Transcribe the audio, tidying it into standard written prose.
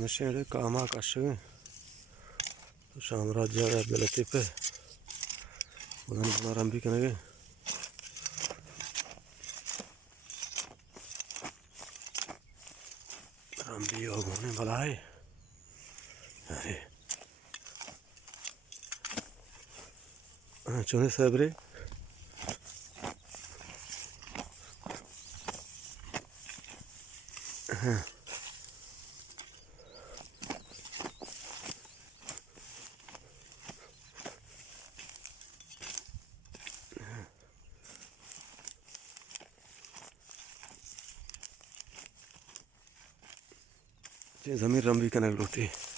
conoscere Kamakashe साम्राज्य बेलती पे बना रंबी करेंगे रंबी और घूमने वाला है अरे चुने सबरे जमीन रंबी कनेक्ट होती है।